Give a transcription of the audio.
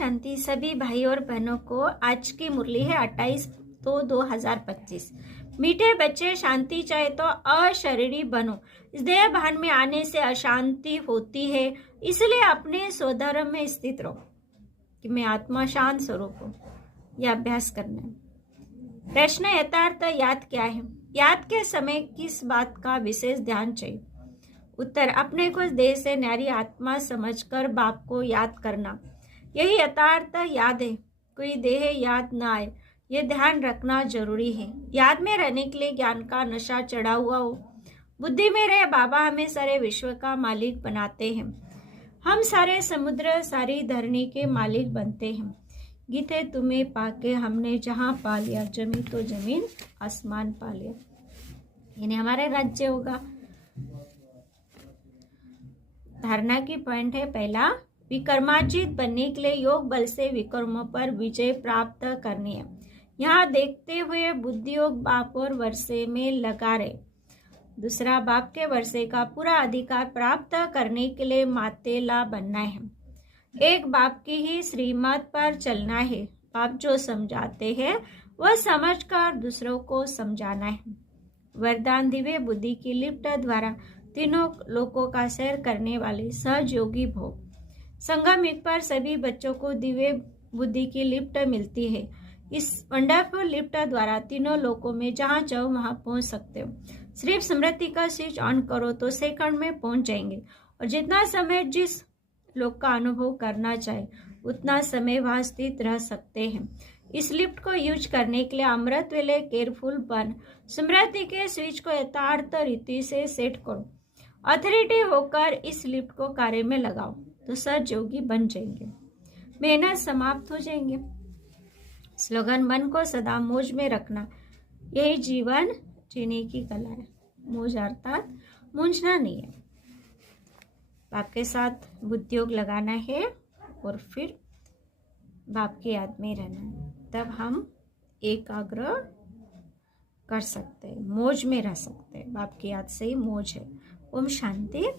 शांति सभी भाई और बहनों को। आज की मुरली है 28/2/2025। मीठे बच्चे, शांति चाहे तो अशरीरी बनो। इस देह भान में आने से अशांति होती है, इसलिए अपने स्वधर्म में स्थित रहो कि मैं आत्मा शांत स्वरूप हूँ। यह अभ्यास करना है। प्रश्न, यथार्थ याद क्या है? याद के समय किस बात का विशेष ध्यान चाहिए? उत्तर, अपने को देह से न्यारी आत्मा समझकर बाप को याद करना, यही यथार्थ याद है। कोई देह याद न आए, ये ध्यान रखना जरूरी है। याद में रहने के लिए ज्ञान का नशा चढ़ा हुआ हो। बुद्धि में रहे बाबा हमें सारे विश्व का मालिक बनाते हैं। हम सारे समुद्र, सारी धरनी के मालिक बनते हैं। गीते तुम्हें पाके हमने जहाँ पा लिया, जमीन तो जमीन, आसमान पा लिया, यानी हमारे राज्य होगा। धारणा की पॉइंट है पहला, विकर्माजीत बनने के लिए योग बल से विकर्मों पर विजय प्राप्त करनी है। यहाँ देखते हुए बुद्धि योग बाप और वर्षे में लगा रहे। दूसरा, बाप के वर्षे का पूरा अधिकार प्राप्त करने के लिए मातेला बनना है। एक बाप की ही श्रीमत पर चलना है। बाप जो समझाते हैं वह समझकर दूसरों को समझाना है। वरदान, दिव्य बुद्धि की लिफ्ट द्वारा तीनों लोकों का सैर करने वाले सहज योगी भव। संगम युग पर सभी बच्चों को दिव्य बुद्धि की लिफ्ट मिलती है। इस वंडरफुल लिफ्ट द्वारा तीनों लोकों में जहाँ चाहो वहां पहुंच सकते हो। सिर्फ स्मृति का स्विच ऑन करो तो सेकंड में पहुंच जाएंगे, और जितना समय जिस लोक का अनुभव करना चाहे उतना समय वहां स्थित रह सकते हैं। इस लिफ्ट को यूज करने के लिए अमृत वेले केयरफुल बन स्मृति के स्विच को यथार्थ रीति से सेट करो। अथॉरिटी होकर इस लिफ्ट को कार्य में लगाओ तो सच योगी बन जाएंगे, मेहनत समाप्त हो जाएंगे। स्लोगन, मन को सदा मौज में रखना, यही जीवन जीने की कला है। मौज अर्थात मूंझना नहीं है। बाप के साथ बुद्धि योग लगाना है और फिर बाप की याद में रहना है, तब हम एकाग्र कर सकते हैं, मौज में रह सकते हैं। बाप की याद से ही मौज है। ओम शांति।